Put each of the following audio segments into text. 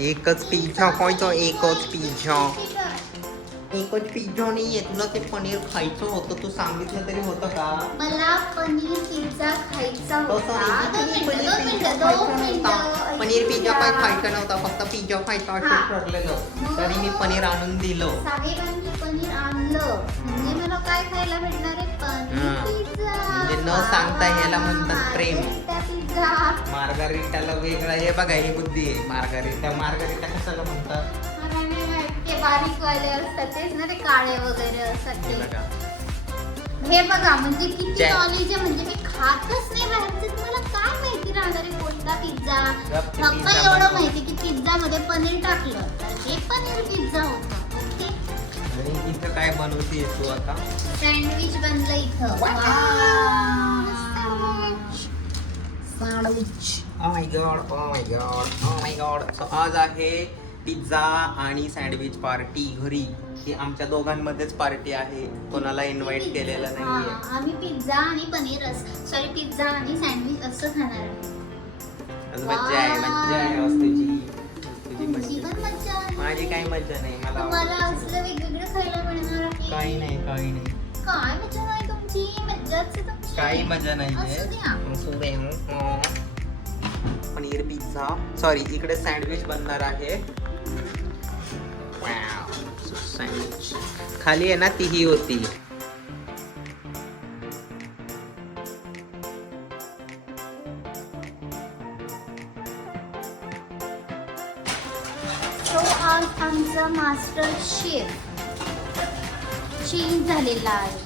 एकच पिझ्झा खायचा, एकच पिझ्झा. एकच पिझ्झा नाहीये, तुला ते पनीर खायचं होतं, तू सांगितलं तरी होतं का? मला पनीर पिझ्झा खायचा होता. पनीर पिझ्झा काय खायचा नव्हता, फक्त पिझ्झा खायचा असं ठरलेलं. तरी मी पनीर आणून दिलं. साहेबांनी पनीर आणलं म्हणजे मला काय खायला भेटणार आहे? पनीर पिझ्झा. म्हणजे न सांगता याला म्हणतात प्रेम. पिझ्झा. मार्गारिटाला वेगळा हे बघा, ही बुद्धी आहे. मार्गारिटा कशाला म्हणतात? ते बारीक वाले असतात तेच ना, ते काळे वगैरे असतात हे ते. बघा. हे बघा म्हणजे किती नॉलेज आहे. म्हणजे मी खातच नाही बाहेरचं, तुम्हाला काय माहिती राहणार आहे कोणता पिझ्झा? फक्त एवढं माहिती की पिझ्झा मध्ये पनीर टाकलं तर हे पनीर पिझ्झा होतं. ओके. आणि इथं काय बनवते तू आता? सँडविच बनलं इथं. Sandwich. Oh my God, oh my God, oh my God. So आज आहे पिझ्झा आणि सँडविच पार्टी घरी. ही आमच्या दोघांमध्येच पार्टी आहे, कोणाला इन्व्हाइट केलेलं नाहीये. आम्ही पिझ्झा आणि पनीर सॉरी पिझ्झा आणि सँडविच असं खाणार आहे. आज मज्जा आहे, मज्जा आहे आज तुझी. तुझी तुमची पण मज्जा. मज्जा आहे. माझी काही मज्जा नाही, मला तुम्हाला आवडतं. असलं वेगवेगळं खायला मिळणार आहे. काही नाही, काही नाही, काय मज्जा नाही तुमची? मज्जाच आहे तुमची. काही मजा नाहीये. असू द्या. असू दे. पनीर पिझ्झा, सॉरी इकडे सँडविच बनणार आहे. Wow, sandwich. खाली आहे ना तीही होती. So, आज आमचा मास्टर शेफ चेंज झालेला आहे.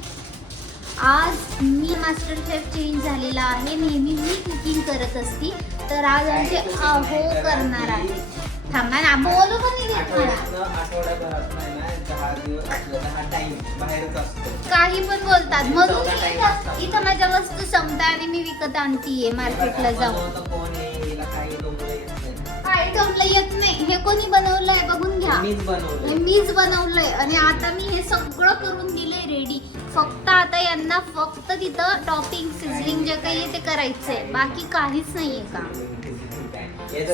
आज मी मास्टर शेफ चेंज झालेला आहे. नेहमी मी कुकिंग करत असती, तर आज आमचे अहो करणार आहे. थांबा ना, बोलू पण नाही देत मला. आठवड्याभरात नाही ना, 10 दिवस 10 टाइम बाहेरच असतो. काही पण बोलतात म्हणून मी इथं माझ्या वस्तू संपतात आणि मी विकत आणतीये मार्केटला जाऊन. कोण आहे, हिला काही डोंगरं येत नाही. काय ठेवलं येत नाही. हे कोणी बनवलंय बघून घ्या. मीच बनवलं. हे मीच बनवलंय आणि आता मी हे सगळं करून दिलंय रेडी. फक्त आता यांना फक्त तिथं टॉपिंग सिझलिंग जे काही आहे ते करायचंय, बाकी काहीच नाहीये का.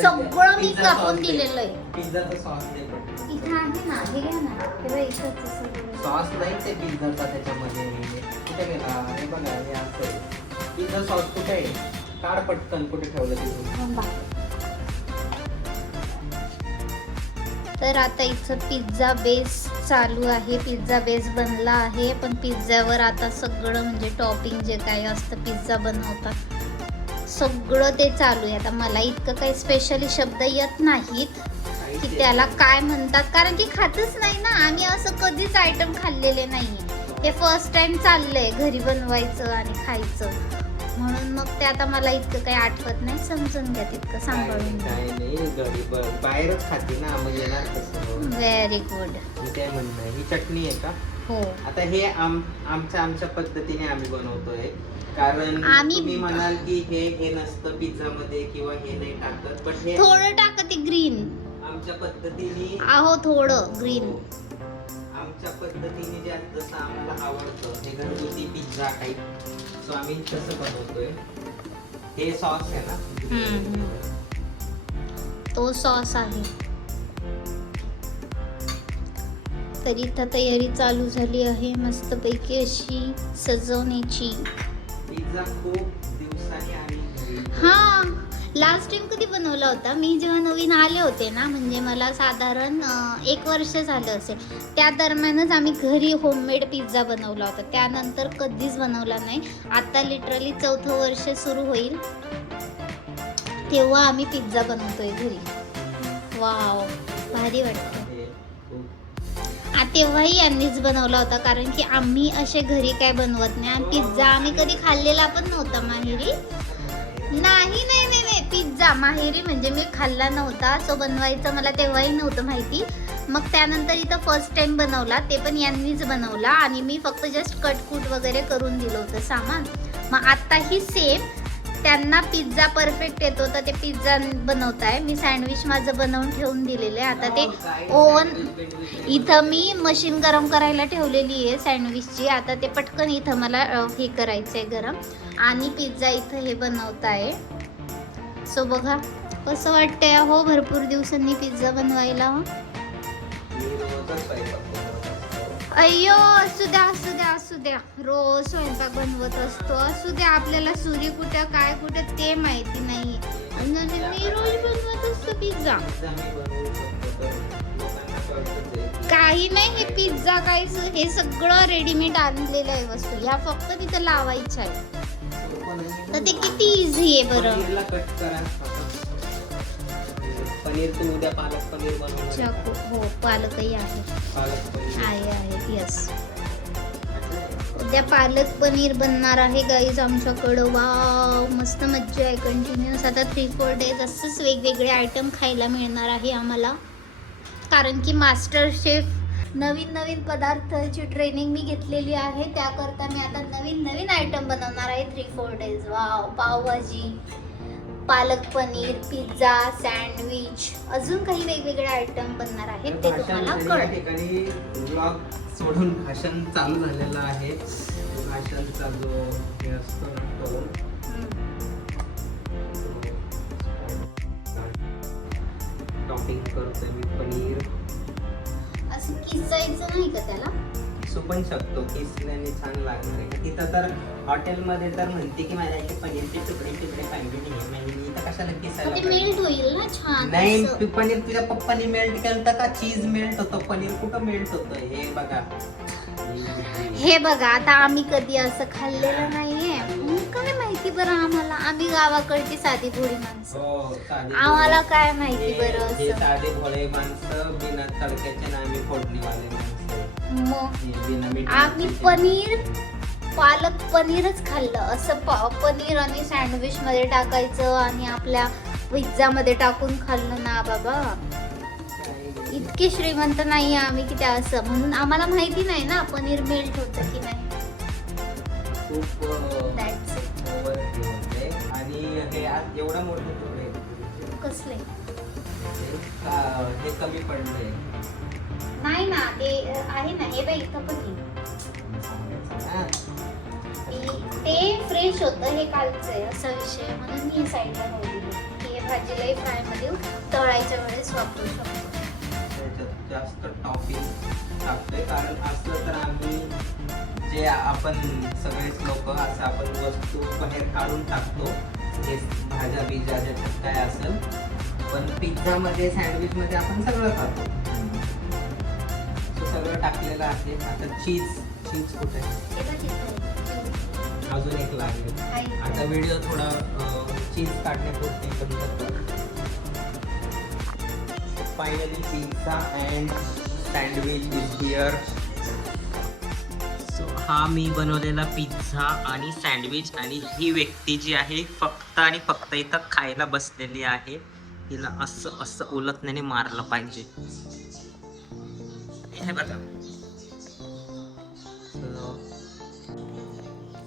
सगळं मी कापून दिलेलं आहे. पिझ्झाचा सॉस दे पण. इथे आहे ना, हे घ्या ना. हे बघ, इथंच आहे सगळं. सॉस नाही ते पिझ्झाचा त्याच्यामध्ये. कुठे गेला? हे बघा, हे असं पिझ्झा सॉस कुठे आहे? काढ पटकन, कुठे ठेवलं तिथून. थांबा. तर आता इथं पिझ्झा बेस चालू आहे. पिझ्झा बेस बनला आहे, पण पिझ्झावर आता सगळं म्हणजे टॉपिंग जे काही असतं पिझ्झा बनवतात सगळं ते चालू आहे. आता मला इतकं काही स्पेशली शब्द येत नाहीत की त्याला काय म्हणतात, कारण की खातच नाही ना आम्ही. असं कधीच आयटम खाल्लेले नाहीये. हे फर्स्ट टाइम चाललंय घरी बनवायचं आणि खायचं, म्हणून मग ते आता मला इतकं काही आठवत नाही. समजून घ्या तितकं, सांभाळून घ्या. काय नाही, घरी बाहेरच खाते ना, मग येणार कसं? Very good. काय म्हणणं आहे? ही चटणी आहे का? हो. आता हे आमच्या पद्धतीने आम्ही बनवतोय, कारण आम्ही- तुम्ही म्हणाल की हे नसतं पिझ्झा मध्ये किंवा हे नाही टाकत, पण हे थोडं टाकते ग्रीन. आमच्या पद्धतीने आहो थोडं ग्रीन. आमच्या पद्धतीने जे जसं आम्हाला आवडतं हे घरगुती पिझ्झा टाईप, सो आम्ही तसं बनवतोय. हे सॉस आहे ना, तो सॉस आहे. तर इथं तयारी चालू झाली आहे मस्तपैकी अशी सजवण्याची. पिझ्झा खूप दिवसांनी आम्ही घरी हा, लास्ट टाइम कधी बनवला होता मी, जेव्हा नवीन आले होते ना, म्हणजे मला साधारण 1 वर्ष झालं असेल. त्या दरम्यानच आम्ही घरी होममेड पिझ्झा बनवला होता. त्यानंतर कधीच बनवला नाही. आता लिटरली 4थं वर्ष सुरू होईल तेव्हा आम्ही पिझ्झा बनवतोय घरी. वाव, भारी वाटतं. तेव्हाही यांनीच बनवला होता, कारण की आम्ही असे घरी काय बनवत नाही. आणि पिझ्झा आम्ही कधी खाल्लेला पण नव्हता माहेरी. नाही नाही नाही नाही, पिझ्झा माहेरी म्हणजे मी खाल्ला नव्हता. सो बनवायचं मला तेव्हाही नव्हतं माहिती. मग त्यानंतर इथं फर्स्ट टाइम बनवला, ते पण यांनीच बनवला आणि मी फक्त जस्ट कटकूट वगैरे करून दिलं होतं सामान. मग आत्ताही सेम त्यांना पिझ्झा परफेक्ट येतो, तर ते पिझ्झा बनवताय. मी सँडविच माझं बनवून ठेवून दिलेलं आहे. आता ते ओव्हन इथं मी मशीन गरम करायला ठेवलेली आहे सँडविचची. आता ते पटकन इथं मला हे करायचं आहे गरम, आणि पिझ्झा इथं हे बनवत आहे. सो बघा कसं वाटतंय हो भरपूर दिवसांनी पिझ्झा बनवायला. मी रोजच स्वयंपाक बनवत असतो. अय्यो असू द्या असू द्या असू द्या, रोज स्वयंपाक बनवत असतो. असू द्या, आपल्याला सूर्य कुठं काय कुठं ते माहिती नाही. मी रोज बनवत असतो पिझ्झा. पिझ्झा मी बनवू शकतो, तर लोकांना कळतच आहे. काही नाही, हे पिझ्झा काहीच, हे सगळं रेडीमेड आणलेलं आहे वस्तू. ह्या फक्त तिथं लावायच्या आहे. तर ते किती इझी आहे बरं. पनीरला कट करा. पनीर तू उद्या पालक पनीर बनवणार चाकू का? हो, पालकही आहे. पालक पनीर आहे यस. उद्या पालक पनीर बनणार आहे गाईज आमच्याकडं. वाव, मस्त मज्जा आहे. कंटिन्युअस आता 3-4 डेज असंच वेगवेगळे आयटम खायला मिळणार आहे आम्हाला. कारण की मास्टर शेफ नवीन नवीन पदार्थाची ट्रेनिंग मी घेतलेली आहे. त्याकरता मी आता नवीन नवीन आयटम बनवणार आहे 3-4 days. Wow, pav bhaji, palak paneer, pizza, sandwich, अजून काही वेगवेगळे आयटम बनणार आहेत ते तुम्हाला भाषण या कळेल. ठिकाणी ब्लॉग सोडून भाषण चालू झालेलं आहे. भाषणचा जो हे असतो ना तो टॉपिंग करतोय मी. पनीर असं किसायचं नाही का त्याला? किसू पण शकतो, किसल्याने छान लागणार आहे. तिथं तर हॉटेलमध्ये तर म्हणते की मला इथे पनीरचे तुकडे तुकडे पाहिजे नाही, मी इथं कशाला किसायला ते पाहिजे? मेल्ट होईल ना छान नाही, असं. तू पनीर तुझ्या पप्पानी मेल्ट केलं का चीज मेल्ट होतं? पनीर कुठं मेल्ट होतं? हे बघा. हे बघा, आता आम्ही कधी असं खाल्लेलं नाहीये. काय माहिती बरं आम्हाला. आम्ही गावाकडची साधी भोळी माणसं. हो, साधे आम्हाला भोळे. काय माहिती बरं हे असं. साधे भोळे माणसं, बिना तडक्याचे ना आम्ही फोडणीवाले माणसं. मग हे बिना मीठ आम्ही मिरचीचे. पनीर, पालक पनीरच खाल्लं. असं पनीर आणि सँडविच मध्ये टाकायचं आणि आपल्या पिझ्झा मध्ये टाकून खाल्लं ना बाबा. इतके श्रीमंत नाही आम्ही की त्या असं, म्हणून आम्हाला माहिती नाही ना पनीर मेल्ट होतं की नाही. खूप That's it. ओव्हर हे होते. आणि हे आज एवढा मोठे तुकडे कसले हे कमी पडले. नाही ना, ते आहे ना, हे बाई इथं पण आहे. ते फ्रेश होतं, हे कालचं आहे असा विषय, म्हणून मी साईडला ठेवली. हे भाजीलाही फ्राय मध्ये तळायच्या वेळेस वापरू शकतो. त्याच्यात जास्त टॉपिंग टाकतोय, कारण असलं तर आम्ही जे आपण सगळेच लोक असं आपण वस्तू बाहेर काढून टाकतो, हे भाज्या बिज्या ज्याच्यात काय असेल. पण पिझ्झामध्ये सँडविचमध्ये आपण सगळं खातो. तो सगळं टाकलेलं आहे. आता चीज कुठे आहे? हे बघ इथं आहे. अजून एक लागेल. आता व्हिडिओ थोडा चीज काढण्यापुरती बंद कर. Finally pizza and sandwich is here. So हा मी बनवलेला पिझ्झा आणि सँडविच, आणि ही व्यक्ती जी आहे फक्त आणि फक्त इथं खायला बसलेली आहे. तिला असं असं उलटण्याने मारलं पाहिजे. हे बघा.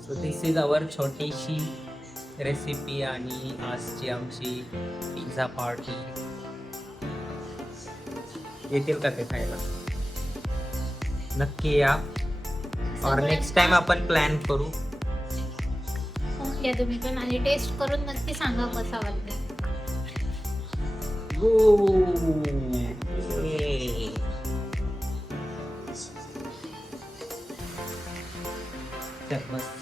सो दिस इज अवर छोटीशी रेसिपी आणि आजची आमची पिझ्झा पार्टी. येतील का ते खायला? नक्की या. और नेक्स्ट टाइम आपण प्लॅन करू. या तुम्ही पण आणि टेस्ट करून नक्की सांगा कसा वाटतं. मस्त.